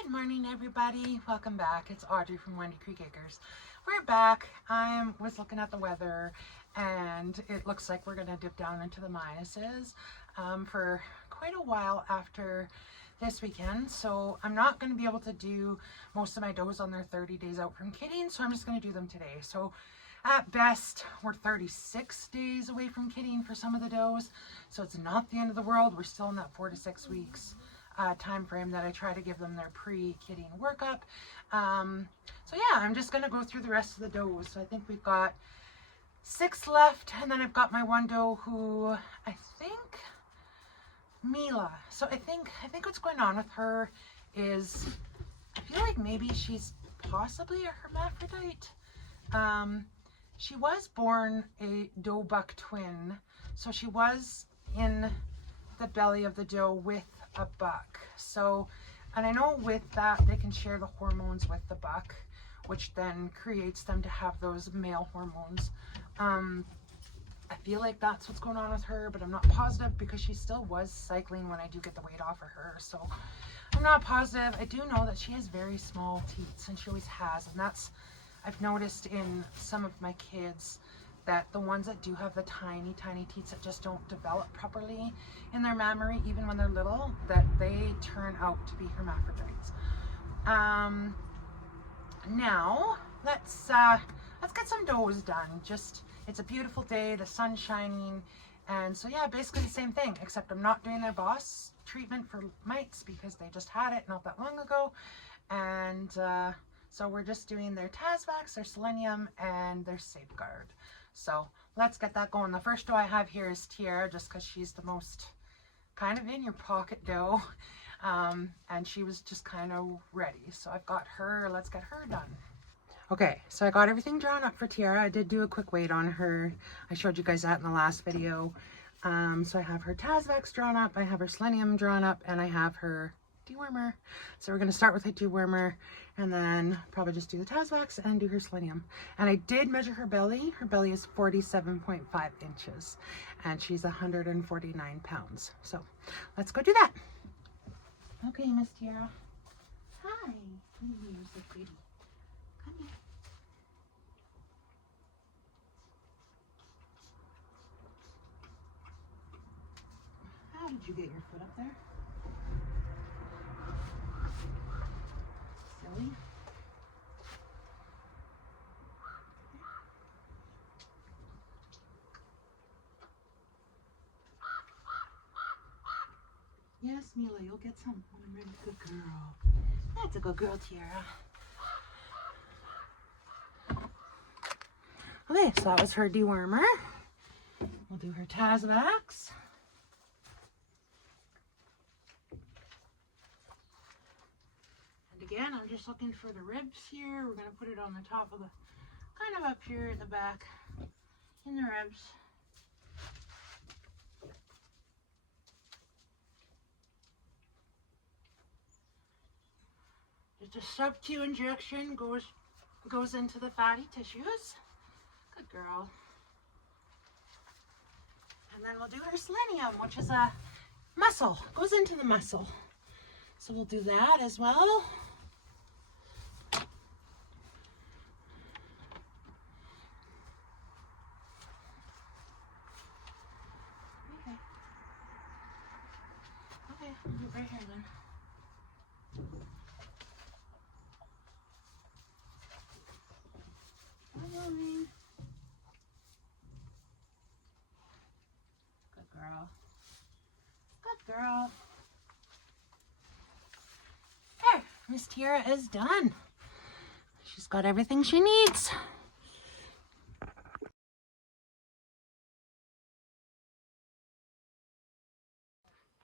Good morning, everybody. Welcome back. It's Audrey from Wendy Creek Acres. We're back. I was looking at the weather and it looks like we're going to dip down into the minuses for quite a while after this weekend. So I'm not going to be able to do most of my does on their 30 days out from kidding. So I'm just going to do them today. So at best, we're 36 days away from kidding for some of the does. So it's not the end of the world. We're still in that 4 to 6 weeks time frame that I try to give them their pre-kidding workup. So yeah, I'm just going to go through the rest of the does. So I think we've got 6 left, and then I've got my one doe who I think Mila. So I think what's going on with her is I feel like maybe she's possibly a hermaphrodite. She was born a doe buck twin, so she was in the belly of the doe with a buck. So, and I know with that they can share the hormones with the buck, which then creates them to have those male hormones. I feel like that's what's going on with her, but I'm not positive because she still was cycling when I do get the weight off of her. So I'm not positive. I do know that she has very small teats, and she always has, and that's, I've noticed in some of my kids that the ones that do have the tiny teats that just don't develop properly in their mammary, even when they're little, that they turn out to be hermaphrodites. Now let's get some does done. Just, it's a beautiful day, the sun's shining, and so yeah, basically the same thing, except I'm not doing their boss treatment for mites because they just had it not that long ago, and so we're just doing their Tasvax, their selenium, and their safeguard. So let's get that going. The first doe I have here is Tiara, just because she's the most kind of in your pocket doe, and she was just kind of ready. So I've got her. Let's get her done. Okay, so I got everything drawn up for Tiara. I did do a quick weight on her. I showed you guys that in the last video. So I have her Tasvax drawn up, I have her selenium drawn up, and I have her dewormer. So we're going to start with her dewormer and then probably just do the Tasvax and do her selenium. And I did measure her belly. Her belly is 47.5 inches and she's 149 pounds. So let's go do that. Okay, Miss Tiara. Hi. You're so pretty. Come here. How did you get your foot up there? Silly. Yes, Mila, you'll get some when I'm ready. Good girl. That's a good girl, Tiara. Okay, so that was her dewormer. We'll do her Tasvax. And again, I'm just looking for the ribs here. We're going to put it on the top of the, kind of up here at the back, in the ribs. Just a sub-Q injection goes into the fatty tissues. Good girl. And then we'll do her selenium, which is a muscle, goes into the muscle. So we'll do that as well. Okay, I'll do it right here then. Good girl. Good girl. There, Miss Tiara is done. She's got everything she needs.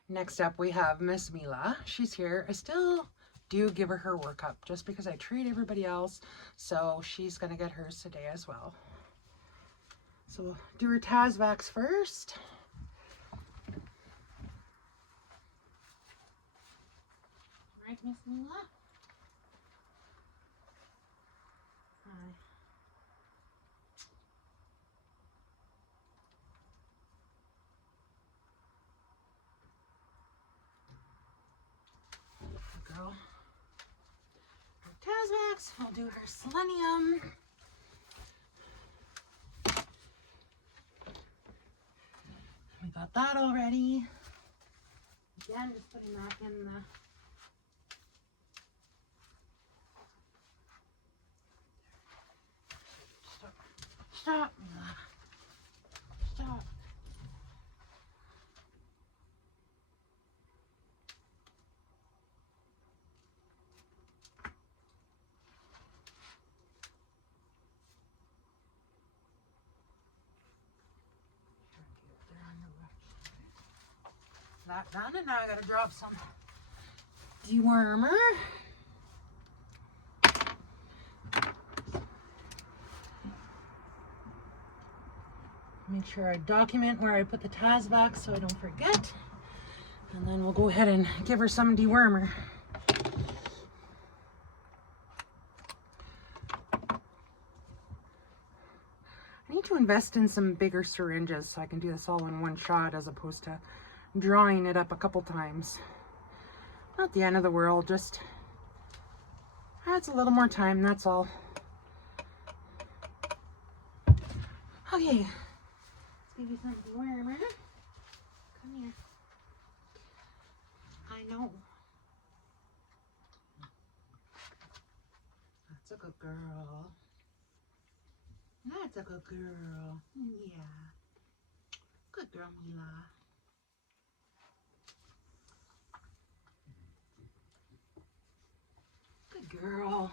Next up we have Miss Mila. She's here. I still do give her workup just because I treat everybody else, so she's gonna get hers today as well. So we'll do her Tasvax first. Right, Miss Mila? Hi. Good girl. Tasmax. We'll do her selenium. We got that already. Again, just putting that in the... Stop. Stop. Stop. That done, and now I gotta drop some dewormer. Make sure I document where I put the Tasmax so I don't forget. And then we'll go ahead and give her some dewormer. I need to invest in some bigger syringes so I can do this all in one shot as opposed to drawing it up a couple times. Not the end of the world, just adds a little more time, that's all. Okay, let's give you some dewormer. Come here. I know. That's a good girl. That's a good girl. Yeah. Good girl, Mila. Good girl.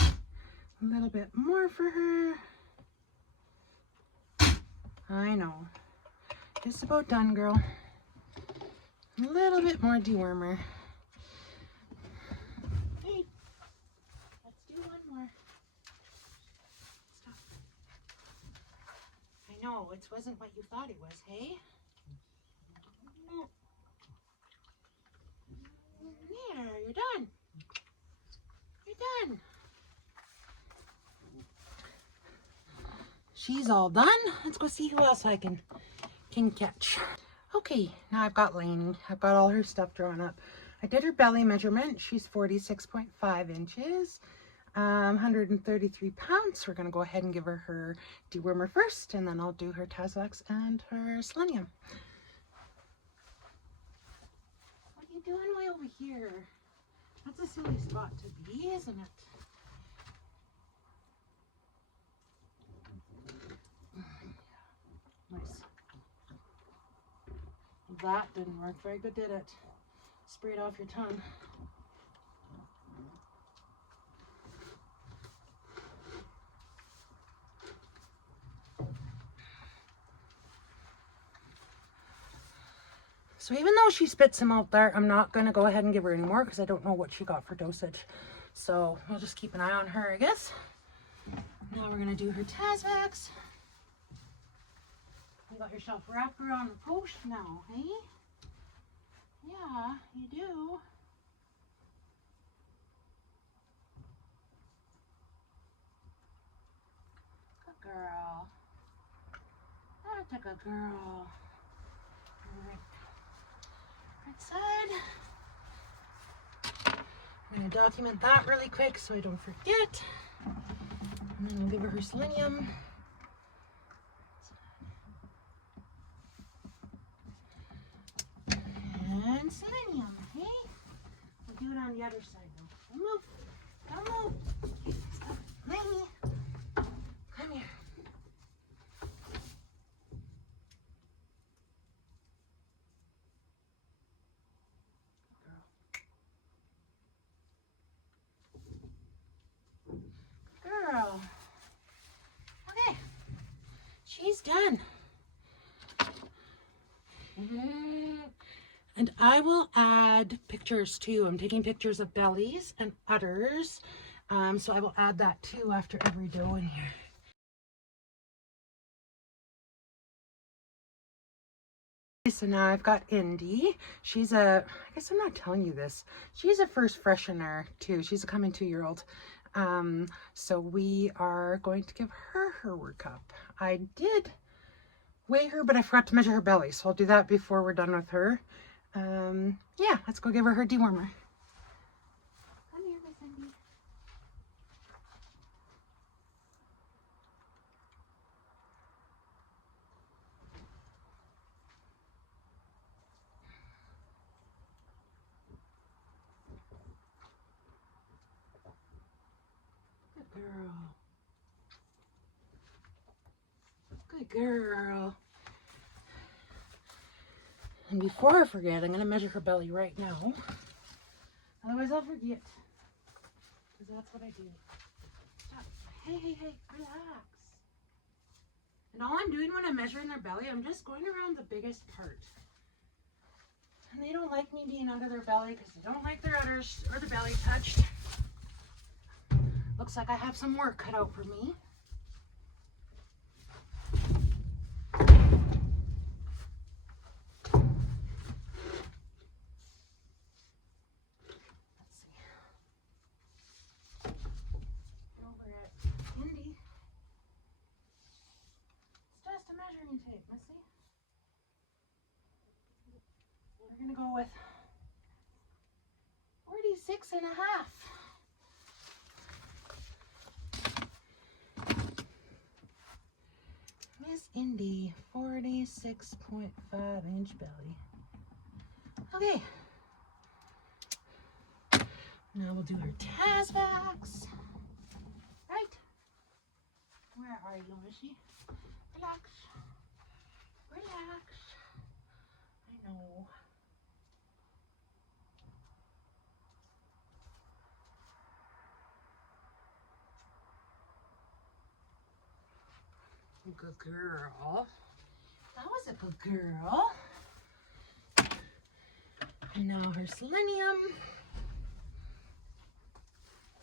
A little bit more for her. I know. Just about done, girl. A little bit more dewormer. Hey, let's do one more. Stop. I know, it wasn't what you thought it was, hey? There, you're done. You're done. She's all done. Let's go see who else I can catch. Okay, now I've got Lainey. I've got all her stuff drawn up. I did her belly measurement. She's 46.5 inches, 133 pounds. We're going to go ahead and give her dewormer first, and then I'll do her Tasmax and her selenium. What are you doing way over here? That's a silly spot to be, isn't it? Nice. That didn't work very good, did it? Spray it off your tongue. So even though she spits them out there, I'm not going to go ahead and give her any more because I don't know what she got for dosage. So we'll just keep an eye on her, I guess. Now we're going to do her Tasmax. You got yourself wrapped around the post now, hey? Yeah, you do. Good girl. That's a good girl. Alright. Right side. I'm going to document that really quick so I don't forget. And then we'll give her selenium. And selenium, hey? We'll do it on the other side now. Don't move. Don't move. Stop. Lainey. Come here. Girl. Okay. She's done. And I will add pictures too. I'm taking pictures of bellies and udders. So I will add that too after every doe in here. So now I've got Indy. She's I guess I'm not telling you this. She's a first freshener too. She's a coming 2-year-old. So we are going to give her workup. I did weigh her, but I forgot to measure her belly, so I'll do that before we're done with her. Yeah, let's go give her dewormer. Come here, Miss Cindy. Good girl. Good girl. And before I forget, I'm going to measure her belly right now. Otherwise I'll forget. Because that's what I do. Stop. Hey, hey, hey, relax. And all I'm doing when I'm measuring their belly, I'm just going around the biggest part. And they don't like me being under their belly because they don't like their udders or their belly touched. Looks like I have some work cut out for me. Measuring tape, Missy. We're going to go with 46 and a half. Miss Indy, 46.5 inch belly. Okay. Now we'll do her Tasvax. Right? Where are you, Missy? Relax. Relax. I know. Good girl. That was a good girl. And now her selenium.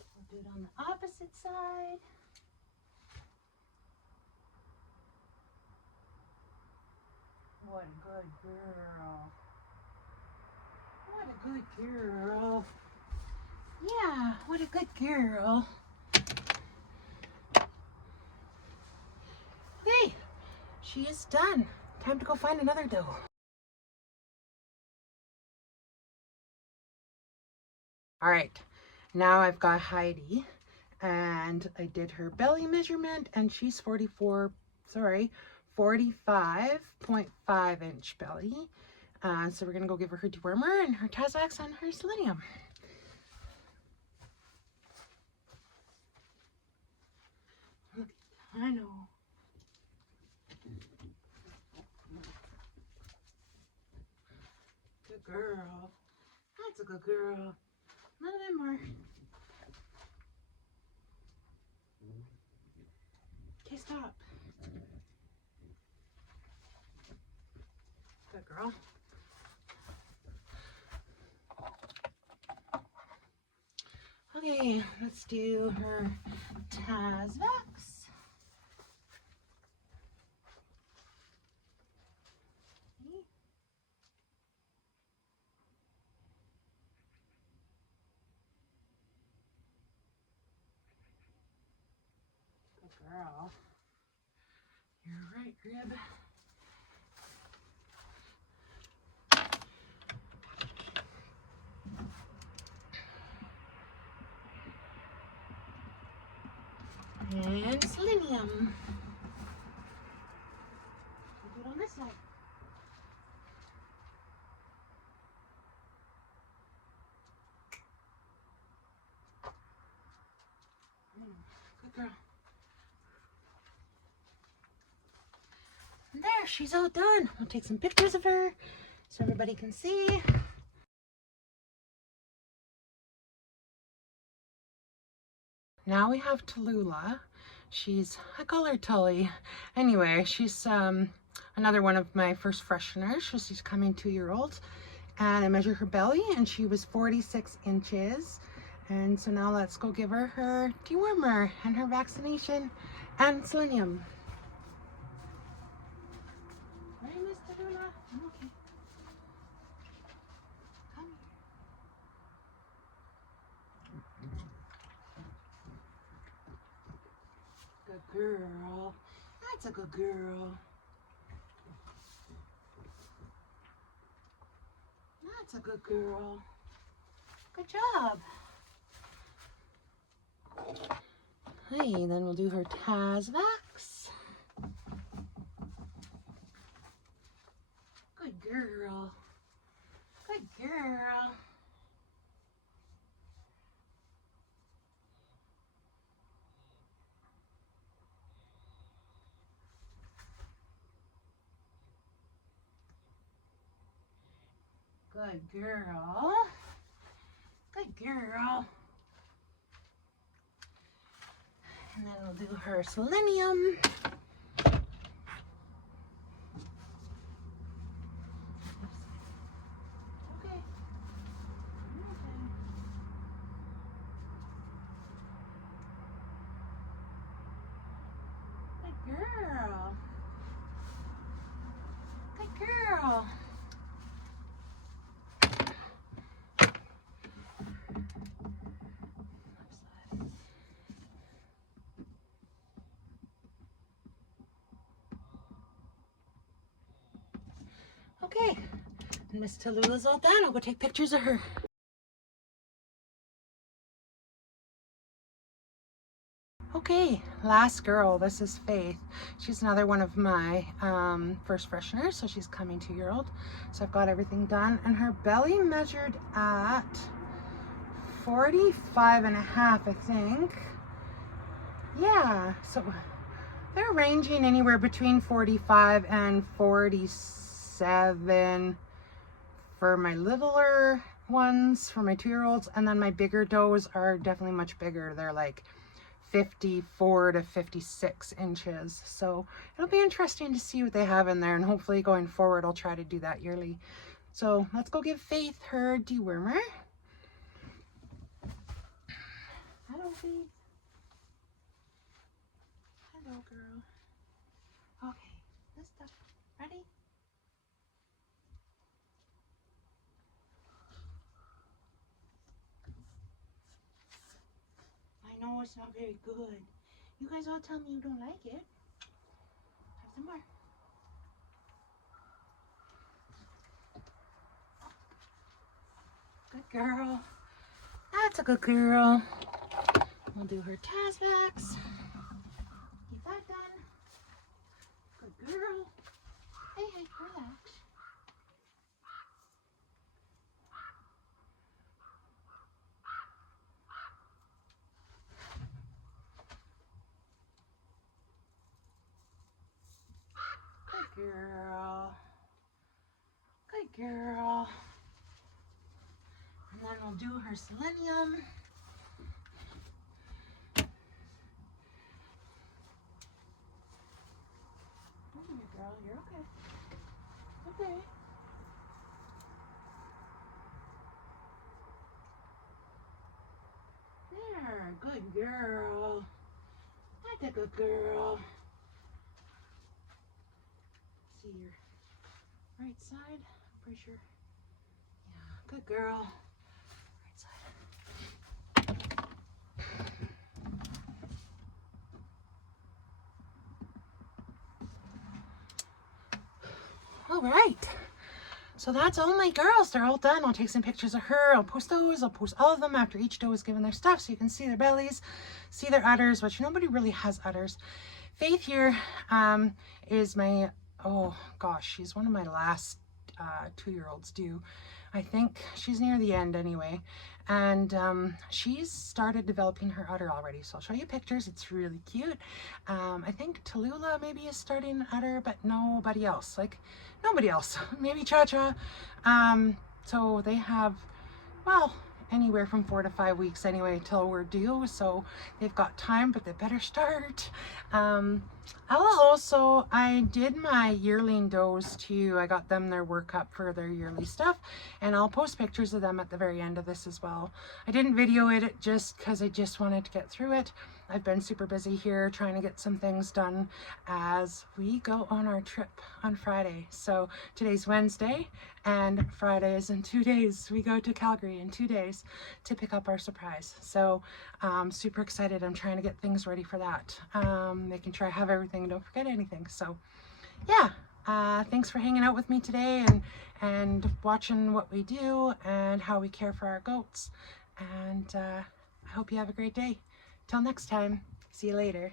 We'll do it on the opposite side. What a good girl. What a good girl. Yeah, what a good girl. Okay, she is done. Time to go find another doe. All right, now I've got Heidi, and I did her belly measurement, and she's 45.5 inch belly. So we're gonna go give her dewormer and her Tasvax and her selenium. I know. Good girl. That's a good girl. None of them are. Okay, stop. Good girl. Okay, let's do her Tasvax. Good girl. You're right, Rib. And selenium. We'll do it on this side. Good girl. And there, she's all done. We'll take some pictures of her so everybody can see. Now we have Tallulah. I call her Tully. Anyway, she's another one of my first fresheners. She's coming 2-year-old. And I measured her belly and she was 46 inches. And so now let's go give her her dewormer and her vaccination and selenium. Right, Miss Tallulah? I'm okay. Come here. Good girl. That's a good girl. That's a good girl. Good job. Hey, then we'll do her Tasvax. Good girl. Good girl. Good girl. Good girl. And then we'll do her selenium. Okay. Good girl. Good girl. Okay, and Miss Tallulah's all done. I'll go take pictures of her. Okay, last girl. This is Faith. She's another one of my first fresheners, so she's coming 2-year-old. So I've got everything done, and her belly measured at 45.5, I think. Yeah, so they're ranging anywhere between 45 and 47 for my littler ones, for my 2-year-olds, and then my bigger does are definitely much bigger. They're like 54 to 56 inches. So it'll be interesting to see what they have in there, and hopefully going forward I'll try to do that yearly. So let's go give Faith her dewormer. Hello, Faith. Hello, girl. Okay, this stuff. Ready? I know it's not very good. You guys all tell me you don't like it. Have some more. Good girl. That's a good girl. We'll do her Tasvax. Get that done. Good girl. Hey, relax. Good girl. Good girl. And then we'll do her selenium. Girl, you're okay. Okay. There, good girl. That's a good girl. See your right side. I'm pretty sure. Yeah, good girl. Right side. All right, so that's all my girls. They're all done. I'll take some pictures of her. I'll post those. I'll post all of them after each doe is given their stuff, so you can see their bellies, see their udders, which nobody really has udders. Faith here is my, oh gosh, she's one of my last 2-year-olds due. I think she's near the end anyway. And she's started developing her udder already. So I'll show you pictures. It's really cute. I think Tallulah maybe is starting an udder, but nobody else. Like, nobody else. Maybe Cha-Cha. So they have, well, anywhere from 4 to 5 weeks anyway till we're due. So they've got time, but they better start. I did my yearling does too. I got them their workup for their yearly stuff, and I'll post pictures of them at the very end of this as well. I didn't video it just because I just wanted to get through it. I've been super busy here trying to get some things done as we go on our trip on Friday. So today's Wednesday and Friday is in 2 days. We go to Calgary in 2 days to pick up our surprise. So I'm super excited. I'm trying to get things ready for that. Making sure I have everything and don't forget anything. So yeah, Thanks for hanging out with me today and watching what we do and how we care for our goats. And I hope you have a great day. Till next time, see you later.